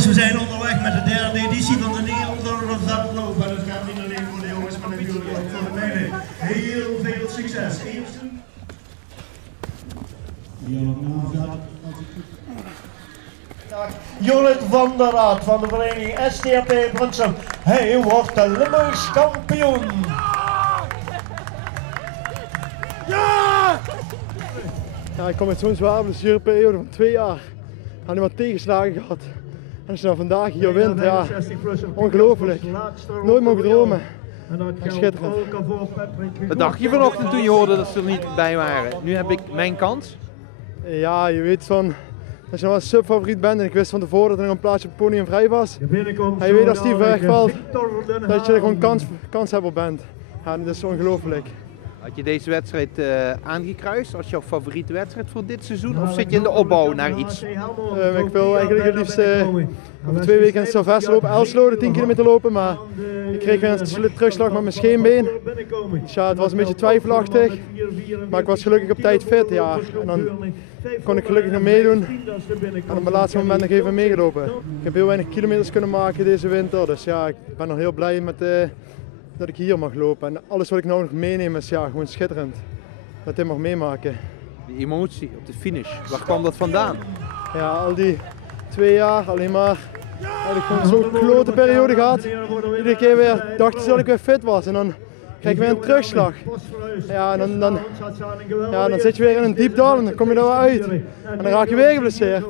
Jongens, we zijn onderweg met de derde editie van de Nederlandse Zatloop. En dat gaat niet alleen voor de jongens, maar natuurlijk ook voor de meiden. Heel veel succes. Jorrit van der Raad van de vereniging STAP Brunsum. Hij wordt de Limburgs kampioen. Ja! Ja, ik kom uit zo'n zware blessureperiode van 2 jaar. Ik heb nu wat tegenslagen gehad. En als je dan vandaag hier wint, ja, ongelooflijk. Nooit mogen dromen. Schitterend. Wat dacht je vanochtend toen je hoorde dat ze er niet bij waren? Nu heb ik mijn kans. Ja, je weet van, als je nou een subfavoriet bent en ik wist van tevoren dat er nog een plaatsje op het podium vrij was. En je weet als die wegvalt, dat je er gewoon kanshebber bent. Ja, dat is ongelooflijk. Had je deze wedstrijd aangekruist als jouw favoriete wedstrijd voor dit seizoen? Of zit je in de opbouw naar iets? Ik wil eigenlijk het liefst over 2 weken in Sylvester lopen, Elslo, de 10 kilometer lopen, maar ik kreeg weer een terugslag met mijn scheenbeen. Dus ja, het was een beetje twijfelachtig, maar ik was gelukkig op tijd fit. Ja. En dan kon ik gelukkig nog meedoen en op mijn laatste moment nog even meegelopen. Ik heb heel weinig kilometers kunnen maken deze winter, dus ja, ik ben nog heel blij met dat ik hier mag lopen. En alles wat ik nou nog meeneem is ja, gewoon schitterend. Dat ik mag meemaken. Die emotie op de finish, waar kwam dat vandaan? Ja, al die 2 jaar alleen maar gewoon zo'n klote periode gehad. Iedere keer weer dacht ze dat ik weer fit was en dan krijg ik weer een terugslag. Ja, en dan zit je weer in een diep dal en dan kom je er weer uit. En dan raak je weer geblesseerd.